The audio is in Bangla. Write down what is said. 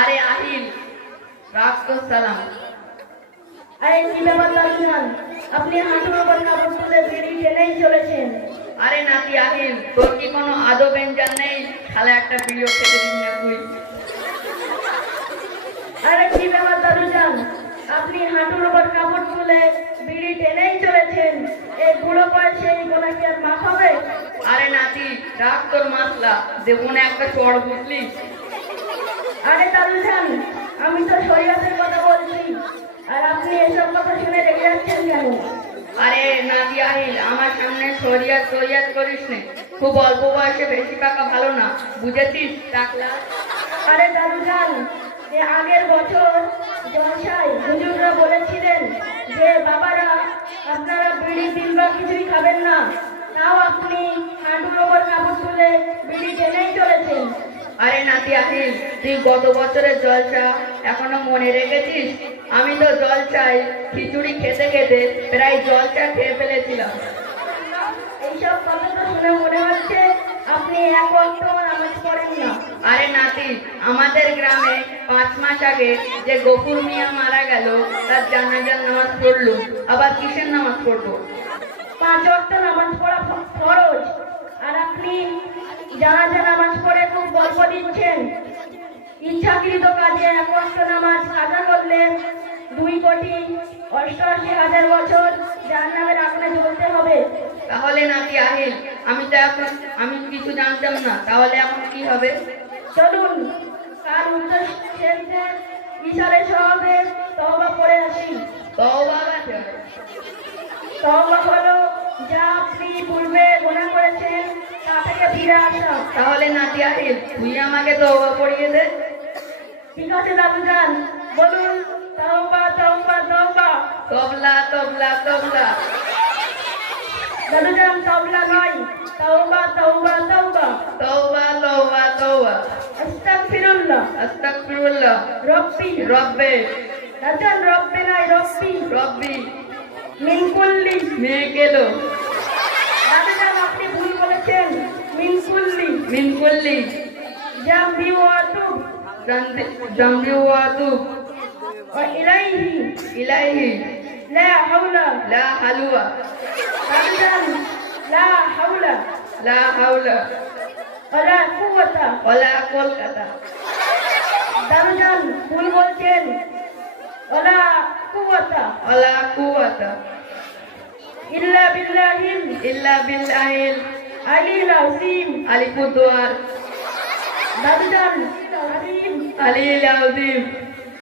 আরে আহিল, রাখ তো সালাম। আরে কি ব্যাপার দাদুজান, আপনি হাঁটুর উপর কাপড় তুলে বিড়ি টেনেই চলেছেন। আরে নাতি আহিল, তোর কি কোনো আদব ব্যঞ্জন নেই? শালা একটা ভিডিও খেতে দিন না তুই। আরে কি ব্যাপার দাদুজান, আপনি হাঁটুর উপর কাপড় তুলে বিড়ি টেনেই চলেছেন। এই বুড়ো বয়সে এই গোলা কি আর মাফ হবে? আরে নাতি, রাখ তোর মাসলা, দেবো না একটা চড় বুঝলি? আরে দাদুজান, আমি তো শরীয়তের কথা বলছি, আর আপনি এসব কথা শুনে রেগে যাচ্ছেন কেন? আরে নাতি আহিল, আমার সামনে শরিয়াত করিস নে। খুব অল্প বয়সে বেশি পাকা ভালো না, বুঝেছিস? টাকলা। আরে দাদুজান, আগের বছর জলসায় হুজুররা বলেছিলেন যে বাবারা আপনারা বিড়ি তিল বা কিছুই খাবেন না, তাও আপনি হাঁটুর ওপর কাপড় তুলে বিড়ি টেনেই চলেছেন। আরে নাতি আহিল, তুই গত বছরের জলসা এখনো মনে রেখেছিস? আমি তো জলসায় খিচুড়ি খেতে খেতে প্রায় জলসা খেয়ে ফেলেছিলাম। এইসব কথা তো শুনে মনে হচ্ছে আপনি এক ওয়াক্ত নামাজ পড়েন না। আরে নাতি, আমাদের গ্রামে 5 মাস আগে যে গফুর মিয়া মারা গেল, তার জানাজার নামাজ পড়লুম। আবার কিসের নামাজ পড়বো? 5 ওয়াক্ত নামাজ পড়া ফরজ, আর আপনি জানাজা নামাজ পড়ে খুব গল্প দিচ্ছেন। ইচ্ছাকৃত কাজে এক ওয়াক্ত নামাজ কাজা করলে 2,88,000 বছর জাহান্নামের আগুনে জ্বলতে হবে। তাহলে নাতি আহিল, আমি কিছু জানতাম না, তাহলে এখন কি হবে? চলুন কাল উত্তর শেষে ইশারের সহবে তওবা করে আসি। তওবা আছে। তওবা হলো যা আপনি পূর্বে গুনাহ করেছেন তা থেকে ফিরে আসা। তাহলে নাতি আহিল, তুই আমাকে তওবা পড়িয়ে দে। ঠিক আছে দাদুজান, বলুন তওবা তওবা তওবা। তবলা তবলা তবলা। দাদুজান তওবা নয়, তওবা তওবা তওবা। তওবা তওবা তওবা। আস্তাগফিরুল্লাহ। আস্তাগফিরুল্লাহ। রব্বি। রব্বে। দাদুজান রব্বে নয়, রব্বি। রব্বি। মিন কুল্লি। মেয়ে গেলো। দাদুজান আপনি ভুল বলেছেন, মিন কুল্লি। মিন কুল্লি। জামবি ওয়া তুব। জামবি ওয়া তুব। ওয়া ইলাইহি। ইলাইহি। লা হাওলা। লা হালুয়া। দাদুজান লা হাওলা লা হাওলা। ওয়ালা কুওয়াতা। ওলা কলকাতা। দাদুজান ভুল বলছেন, ওয়ালা কুওয়াতা ওলা কুওয়াতা। ইল্লা বিল্লাহিল ইল্লা বিল্লাহিল আলিল আযীম। আলিপুরদুয়ার। দাদুজান আযীম। আলিল আযীম।